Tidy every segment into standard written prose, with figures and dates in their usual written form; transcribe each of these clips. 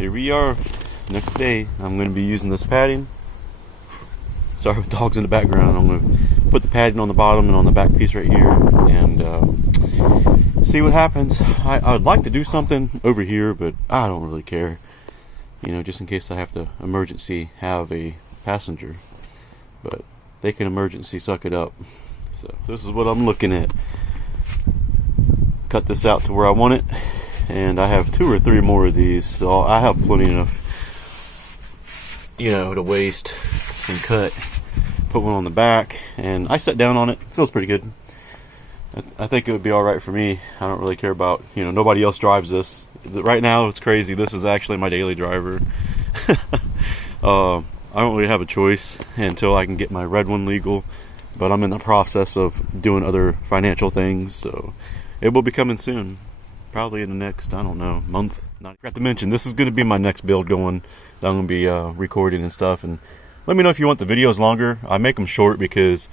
here we are, next day. I'm going to be using this padding. Sorry with dogs in the background. I'm going to put the padding on the bottom and on the back piece right here and see what happens. I would like to do something over here, but I don't really care. You know, just in case I have to emergency have a passenger. But they can emergency suck it up. So this is what I'm looking at. Cut this out to where I want it. And I have 2 or 3 more of these, so I have plenty enough, you know, to waste and cut. Put one on the back, and I sat down on it. It feels pretty good. I think it would be all right for me. I don't really care about, you know, nobody else drives this. Right now, it's crazy. This is actually my daily driver. I don't really have a choice until I can get my red one legal, but I'm in the process of doing other financial things, so it will be coming soon. Probably in the next, I don't know, month. I forgot to mention, this is going to be my next build going that I'm going to be recording and stuff. And let me know if you want the videos longer. I make them short because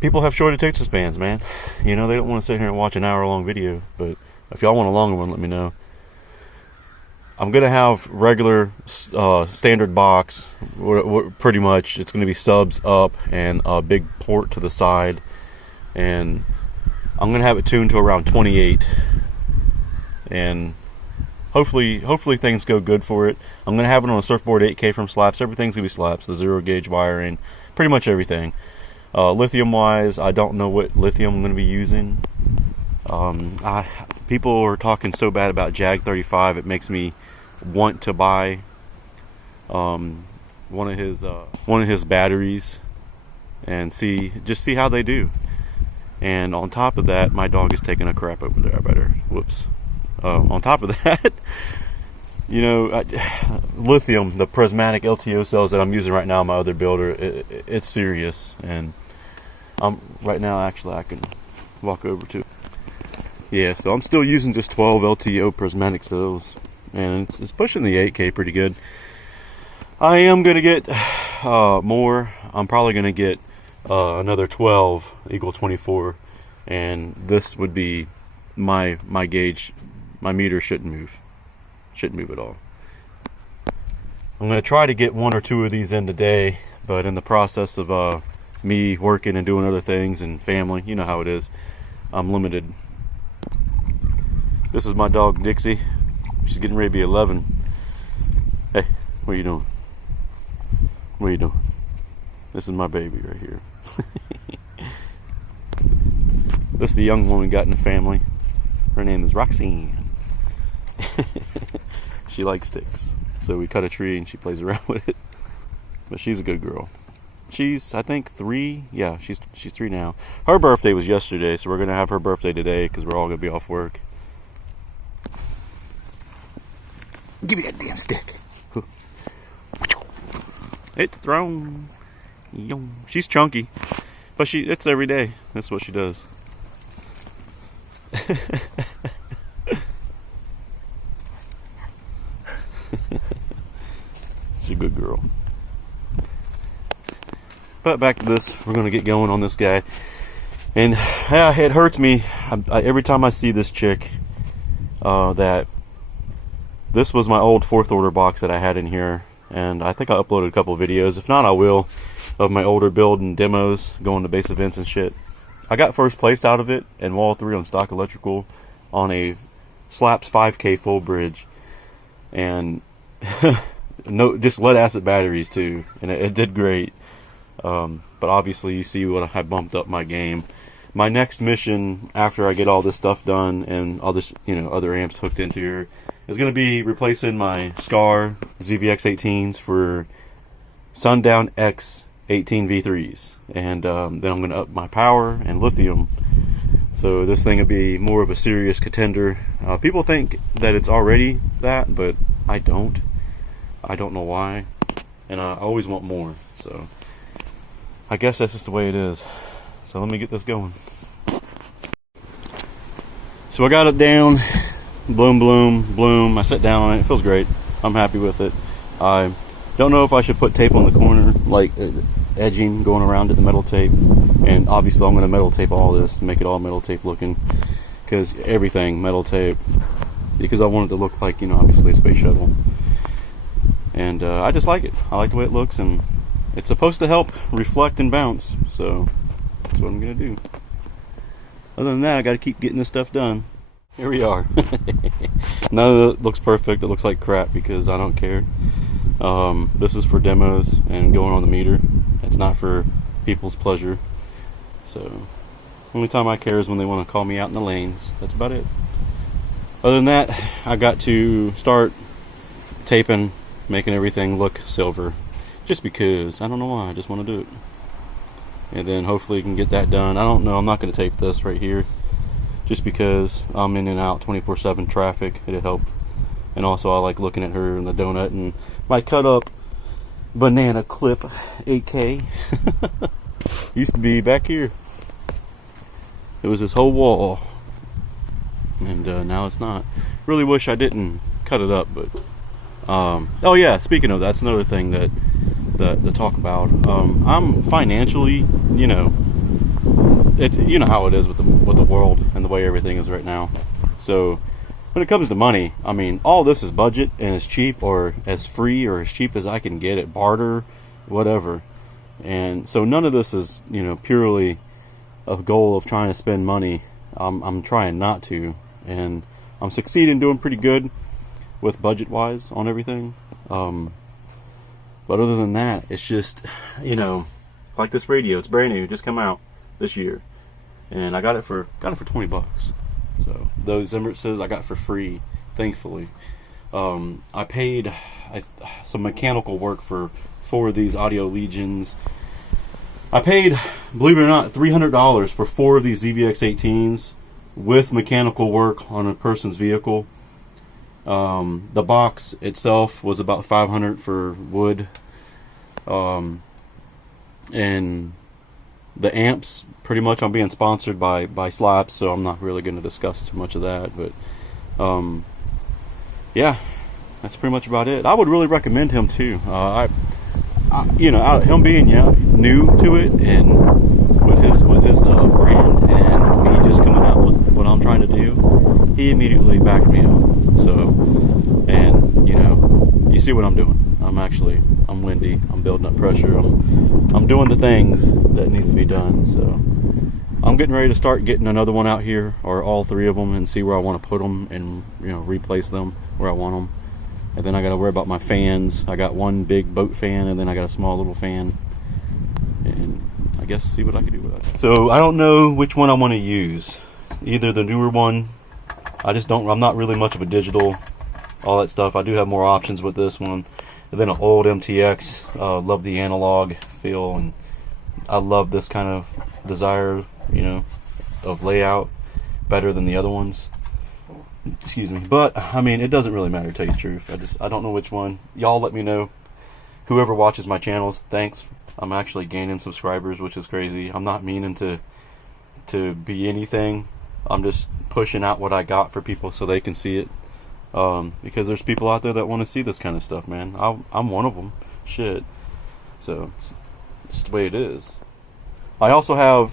people have short attention spans, man. You know, they don't want to sit here and watch an hour-long video. But if y'all want a longer one, let me know. I'm going to have regular standard box. Pretty much, it's going to be subs up and a big port to the side. And I'm going to have it tuned to around 28. And hopefully things go good for it. I'm going to have it on a surfboard 8K from Slapz. Everything's going to be Slapz. The 0 gauge wiring. Pretty much everything. Lithium wise, I don't know what lithium I'm going to be using. People are talking so bad about Jag 35. It makes me want to buy one of his batteries and see how they do. And on top of that, my dog is taking a crap over there. I better, whoops. On top of that, you know, lithium, the prismatic LTO cells that I'm using right now in my other builder, it's serious. And right now, actually, I can walk over to it. Yeah, so I'm still using just 12 LTO prismatic cells, and it's pushing the 8K pretty good. I am going to get more. I'm probably going to get another 12 equal 24, and this would be my gauge. My meter shouldn't move at all. I'm going to try to get 1 or 2 of these in today, but in the process of me working and doing other things and family, you know how it is, I'm limited. This is my dog Dixie. She's getting ready to be 11. Hey, what are you doing? What are you doing? This is my baby right here. This is the young one we got in the family. Her name is Roxanne. She likes sticks, so we cut a tree and she plays around with it. But she's a good girl. She's, I think, 3. Yeah, she's 3 now. Her birthday was yesterday, so we're gonna have her birthday today because we're all gonna be off work. Give me that damn stick. It's thrown. She's chunky, but it's every day. That's what she does. She's a good girl. But back to this, we're gonna get going on this guy, and yeah, it hurts me every time I see this chick. That this was my old 4th order box that I had in here, and I think I uploaded a couple of videos. If not, I will, of my older build and demos going to base events and shit. I got first place out of it in Wall 3 on stock electrical on a Slapz 5K full bridge, and no, just lead acid batteries too, and it did great. But obviously you see what I bumped up my game. My next mission after I get all this stuff done and all this, you know, other amps hooked into here, is going to be replacing my Scar ZVX 18s for Sundown X 18 V3s, and then I'm going to up my power and lithium, so this thing will be more of a serious contender. People think that it's already that, but I don't know why, and I always want more, so I guess that's just the way it is. So let me get this going. So I got it down, bloom. I sat down on it. It feels great. I'm happy with it. I don't know if I should put tape on the corner, like edging going around to the metal tape. And obviously I'm going to metal tape all this, make it all metal tape looking, because everything metal tape. because I want it to look like, you know, obviously a space shuttle. And I just like it. I like the way it looks, and it's supposed to help reflect and bounce, so that's what I'm gonna do. Other than that, I gotta keep getting this stuff done. Here we are. None of it looks perfect. It looks like crap because I don't care. This is for demos and going on the meter. It's not for people's pleasure. So, only time I care is when they want to call me out in the lanes. That's about it. Other than that, I got to start taping, making everything look silver. Just because. I don't know why. I just want to do it. And then hopefully we can get that done. I don't know. I'm not going to tape this right here. Just because I'm in and out 24/7 traffic. It'll help. And also I like looking at her in the donut and my cut up banana clip 8K. Used to be back here. It was this whole wall. And now it's not. Really wish I didn't cut it up, but oh yeah, speaking of that's another thing that to talk about. I'm financially, you know, it's, you know how it is with the world and the way everything is right now. So when it comes to money, I mean, all this is budget and it's cheap or as free or as cheap as I can get it, barter, whatever. And so none of this is, you know, purely a goal of trying to spend money. I'm trying not to, and I'm succeeding, doing pretty good with budget wise on everything. But other than that, it's just, you know, like this radio, it's brand new, just come out this year, and I got it for $20. So those Emirates I got for free, thankfully. I paid some mechanical work for 4 of these Audio Legions. I paid, believe it or not, $300 for 4 of these ZVX18s with mechanical work on a person's vehicle. The box itself was about $500 for wood. And the amps, pretty much I'm being sponsored by Slapz, so I'm not really going to discuss too much of that. But yeah, that's pretty much about it. I would really recommend him too. You know, him being new to it, and with his brand, and me just coming out with what I'm trying to do, he immediately backed me up. So, and you know, you see what I'm doing. I'm windy. I'm building up pressure. I'm doing the things that needs to be done. So I'm getting ready to start getting another one out here, or all 3 of them, and see where I want to put them, and you know, replace them where I want them. And then I got to worry about my fans. I got one big boat fan, and then I got a small little fan. And I guess see what I can do with that. So I don't know which one I want to use. Either the newer one. I'm not really much of a digital, all that stuff. I do have more options with this one. And then an old MTX. Love the analog feel, and I love this kind of desire, you know, of layout better than the other ones. Excuse me. But I mean, it doesn't really matter, to tell you the truth. I don't know which one. Y'all let me know. Whoever watches my channels, thanks. I'm actually gaining subscribers, which is crazy. I'm not meaning to be anything. I'm just pushing out what I got for people so they can see it. Because there's people out there that want to see this kind of stuff, man. I'm one of them. Shit. So it's the way it is. I also have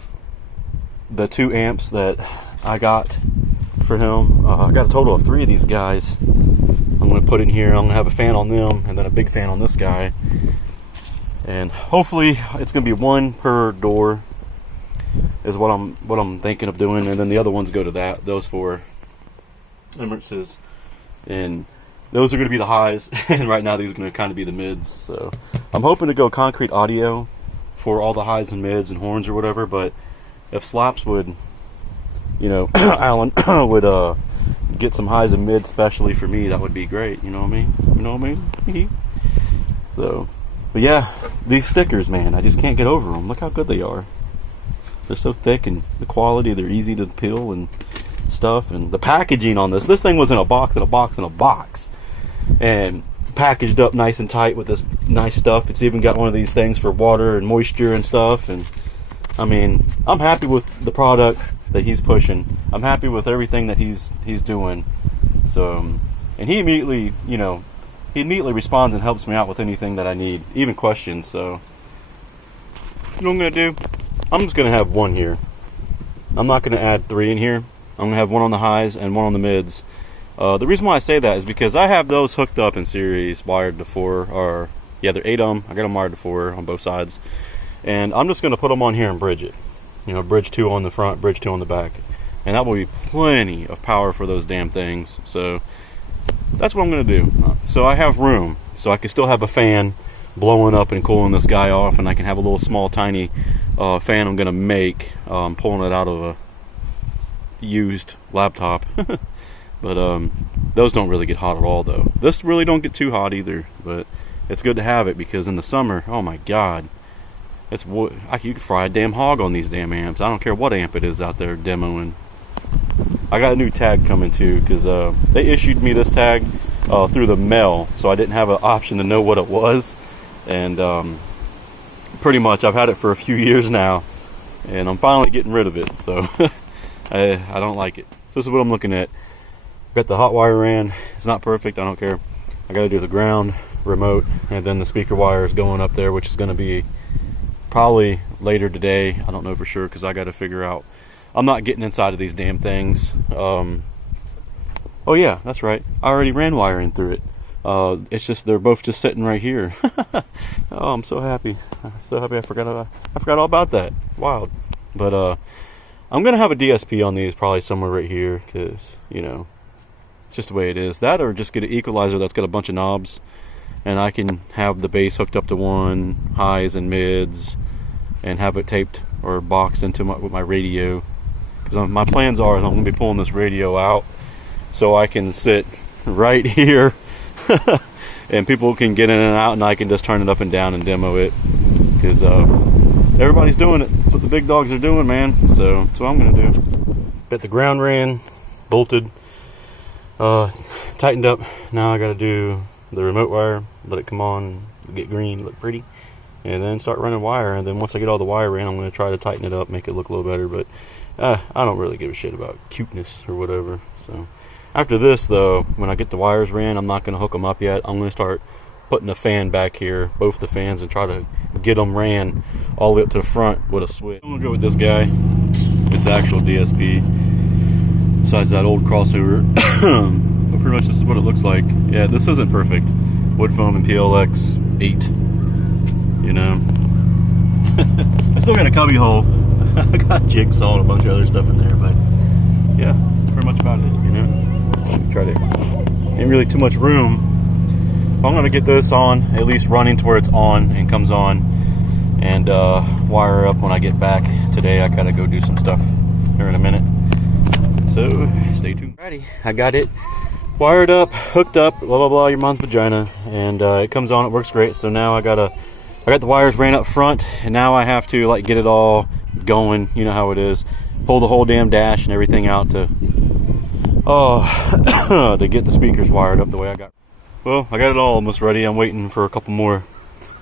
the 2 amps that I got for him. I got a total of 3 of these guys. I'm going to put in here. I'm going to have a fan on them, and then a big fan on this guy. And hopefully it's going to be 1 per door is what I'm thinking of doing, and then the other ones go to those 4 Emirates. And those are going to be the highs, and right now these are going to kind of be the mids. So I'm hoping to go concrete audio for all the highs and mids and horns or whatever. But if Slapz would, you know, Alan would get some highs and mids especially for me, that would be great. You know what I mean? You know what I mean? So, but yeah, these stickers, man, I just can't get over them. Look how good they are. They're so thick, and the quality, they're easy to peel and stuff. And the packaging on this thing was in a box, and packaged up nice and tight with this nice stuff. It's even got one of these things for water and moisture and stuff. And I mean, I'm happy with the product that he's pushing. I'm happy with everything that he's doing. So, and he immediately, you know, responds and helps me out with anything that I need, even questions. So, you know what I'm gonna do? I'm just gonna have 1 here. I'm not gonna add 3 in here. I'm gonna have 1 on the highs and 1 on the mids, The reason why I say that is because I have those hooked up in series, wired to 4, or yeah, they're 8 of them. I got them wired to 4 on both sides, and I'm just going to put them on here and bridge it. You know, bridge 2 on the front, bridge 2 on the back, and that will be plenty of power for those damn things. So that's what I'm going to do. So I have room, so I can still have a fan blowing up and cooling this guy off, and I can have a little small tiny fan I'm going to make, pulling it out of a used laptop. But those don't really get hot at all, though. This really don't get too hot either, but it's good to have it, because in the summer, oh my god, you could fry a damn hog on these damn amps. I don't care what amp it is out there demoing. I got a new tag coming too, because they issued me this tag through the mail, so I didn't have an option to know what it was. And pretty much I've had it for a few years now, and I'm finally getting rid of it. So I don't like it. So this is what I'm looking at. Got the hot wire ran. It's not perfect, I don't care. I got to do the ground, remote, and then the speaker wire is going up there, which is going to be probably later today. I don't know for sure, because I got to figure out. I'm not getting inside of these damn things. Oh yeah, that's right. I already ran wiring through it. It's just they're both just sitting right here. Oh, I'm so happy. So happy I forgot all about that. Wild. But I'm gonna have a DSP on these probably somewhere right here, because you know, it's just the way it is. That, or just get an equalizer that's got a bunch of knobs, and I can have the bass hooked up to one, highs and mids, and have it taped or boxed into with my radio. Because my plans are I'm going to be pulling this radio out so I can sit right here and people can get in and out, and I can just turn it up and down and demo it, because everybody's doing it. That's what the big dogs are doing, man. So that's what I'm going to do. Got the ground ran, bolted, tightened up. Now I got to do the remote wire, let it come on, get green, look pretty, and then start running wire. And then once I get all the wire ran, I'm going to try to tighten it up, make it look a little better. But I don't really give a shit about cuteness or whatever. So after this, though, when I get the wires ran, I'm not going to hook them up yet. I'm going to start putting the fan back here, both the fans, and try to get them ran all the way up to the front with a switch. I'm going to go with this guy. It's the actual DSP, besides that old crossover. But pretty much this is what it looks like. Yeah, this isn't perfect. Wood foam and PLX 8. You know, I still got a cubby hole. I got jigsaw and a bunch of other stuff in there, but yeah, that's pretty much about it. You know, try to ain't really too much room. I'm gonna get this on, at least running to where it's on and comes on, and wire up when I get back today. I gotta go do some stuff here in a minute, so stay tuned. Alrighty, I got it wired up, hooked up, blah blah blah, your mom's vagina, and it comes on. It works great. So now I got the wires ran up front, and now I have to like get it all going. You know how it is. Pull the whole damn dash and everything out to to get the speakers wired up the way I got. Well, I got it all almost ready. I'm waiting for a couple more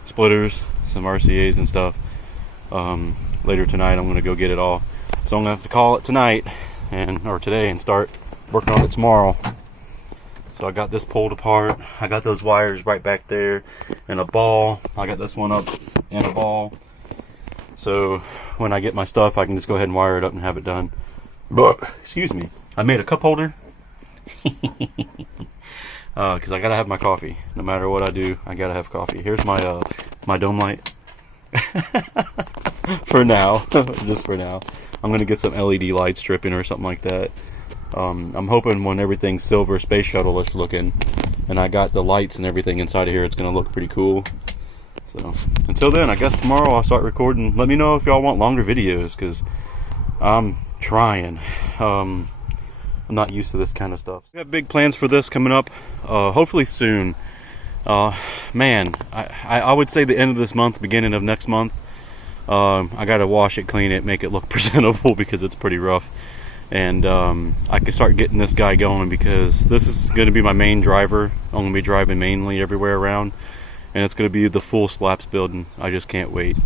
splitters, some RCAs and stuff. Later tonight I'm gonna go get it all. So I'm gonna have to call it tonight or today and start working on it tomorrow. So I got this pulled apart. I got those wires right back there in a ball. I got this one up in a ball. So when I get my stuff, I can just go ahead and wire it up and have it done. But, excuse me, I made a cup holder. Because I gotta have my coffee. No matter what I do, I gotta have coffee. Here's my my dome light. For now, just for now. I'm gonna get some LED light stripping or something like that. I'm hoping when everything's silver space shuttle-ish looking, and I got the lights and everything inside of here, it's gonna look pretty cool. So until then, I guess tomorrow I'll start recording. Let me know if y'all want longer videos, because I'm trying. I'm not used to this kind of stuff. We have big plans for this coming up, hopefully soon. Man, I would say the end of this month, beginning of next month. I gotta wash it, clean it, make it look presentable, because it's pretty rough. And I can start getting this guy going, because this is going to be my main driver. I'm going to be driving mainly everywhere around, and it's going to be the full Slapz build, and I just can't wait.